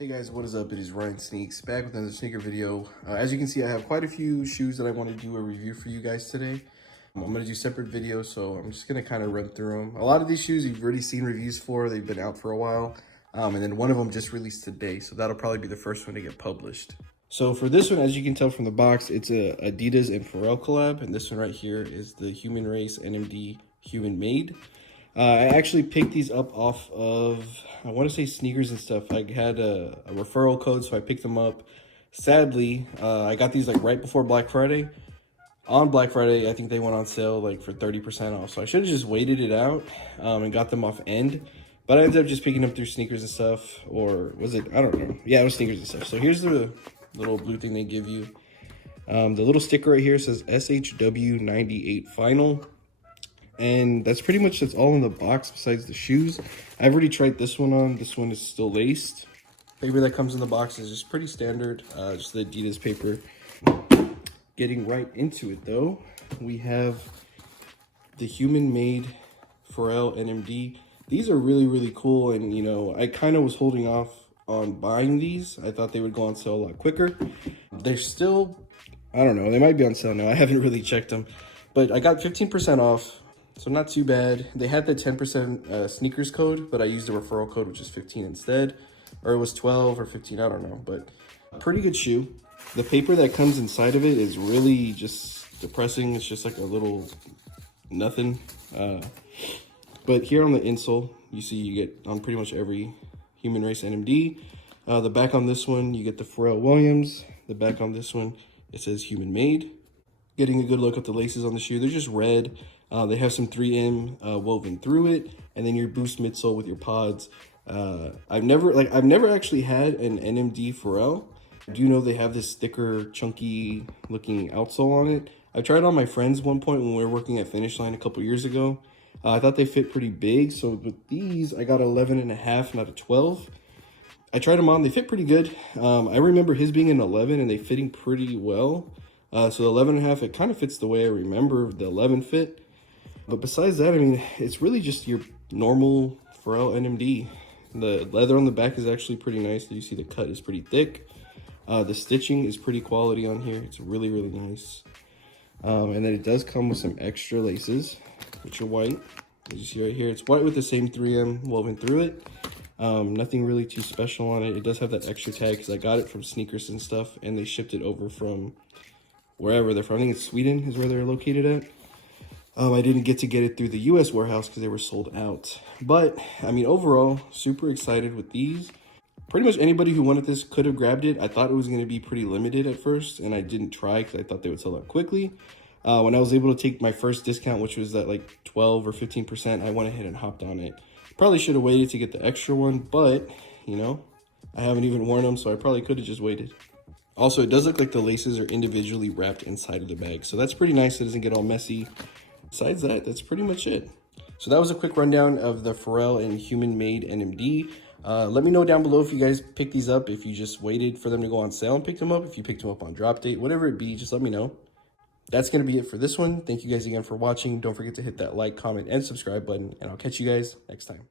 Hey guys, what is up? It is Ryan Sneaks back with another sneaker video. As you can see, I have quite a few shoes that I want to do a review for you guys today. I'm going to do separate videos, so I'm just going to kind of run through them. A lot of these shoes you've already seen reviews for. They've been out for a while. And then one of them just released today, so that'll probably be the first one to get published. So for this one, as you can tell from the box, it's a Adidas and Pharrell collab. And this one right here is the Human Race NMD Human Made. I actually picked these up off of, I want to say Sneakers and Stuff. I had a referral code, so I picked them up. Sadly, I got these like right before Black Friday. On Black Friday, I think they went on sale like for 30% off. So I should have just waited it out and got them off end. But I ended up just picking them through Sneakers and Stuff. Or was it? I don't know. Yeah, it was Sneakers and Stuff. So here's the little blue thing they give you. The little sticker right here says SHW 98 Final. And that's pretty much that's all in the box besides the shoes. I've already tried this one on. This one is still laced. Paper that comes in the box is just pretty standard, just the Adidas paper. Getting right into it though, we have the Human Made Pharrell NMD. These are really cool, and you know, I kind of was holding off on buying these. I thought they would go on sale a lot quicker. They're still, I don't know, they might be on sale now. I haven't really checked them, but I got 15% off. So not too bad. They had the 10% sneakers code, but I used the referral code, which is 15 instead. Or it was 12 or 15, I don't know. But a pretty good shoe. The paper that comes inside of it is really just depressing. It's just like a little nothing. But here on the insole, you see you get on pretty much every Human Race NMD. The back on this one, you get the Pharrell Williams. The back on this one, it says Human Made. Getting a good look at the laces on the shoe. They're just red. They have some 3M woven through it, and then your Boost midsole with your pods. I've never actually had an NMD Pharrell. I do know they have this thicker, chunky looking outsole on it. I tried it on my friends one point when we were working at Finish Line a couple years ago. I thought they fit pretty big, so with these, I got 11.5, not a 12. I tried them on, they fit pretty good. I remember his being an 11 and they fitting pretty well. So the 11.5, it kind of fits the way I remember the 11 fit. But besides that, I mean, it's really just your normal Pharrell NMD. The leather on the back is actually pretty nice. You see the cut is pretty thick. The stitching is pretty quality on here. It's really nice. And then it does come with some extra laces, which are white. As you see right here, it's white with the same 3M woven through it. Nothing really too special on it. It does have that extra tag because I got it from Sneakers and Stuff, and they shipped it over from wherever they're from. I think it's Sweden is where they're located at. I didn't get to get it through the US warehouse because they were sold out. But, I mean, overall, super excited with these. Pretty much anybody who wanted this could have grabbed it. I thought it was going to be pretty limited at first, and I didn't try because I thought they would sell out quickly. When I was able to take my first discount, which was at like 12 or 15%, I went ahead and hopped on it. Probably should have waited to get the extra one, but, you know, I haven't even worn them, so I probably could have just waited. Also, it does look like the laces are individually wrapped inside of the bag, so that's pretty nice. It doesn't get all messy. Besides that, that's pretty much it. So that was a quick rundown of the Pharrell and Human Made NMD. Let me know down below if you guys picked these up, if you just waited for them to go on sale and picked them up, if you picked them up on drop date, whatever it be, just let me know. That's going to be it for this one. Thank you guys again for watching. Don't forget to hit that like, comment, and subscribe button, and I'll catch you guys next time.